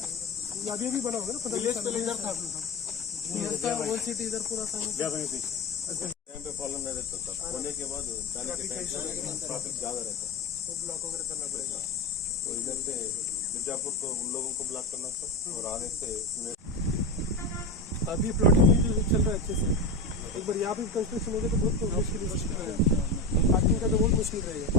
अभी अभी बना होगा ना, विलेज पहले इधर था, ओल्ड सिटी इधर पूरा था। टाइम पे फॉलो नहीं रहता था, होने के बाद जाने के टाइम ट्रैफिक ज्यादा रहता है, तो ब्लॉक वगैरह करना पड़ेगा। तो इधर से मिर्जापुर को उन लोगों को ब्लॉक करना था और आने से अभी प्लॉटिंग चल रहा है अच्छे से। एक बार यहाँ पे कंस्ट्रक्शन हो गया तो बहुत मुश्किल है, पार्किंग का तो बहुत मुश्किल रहेगा।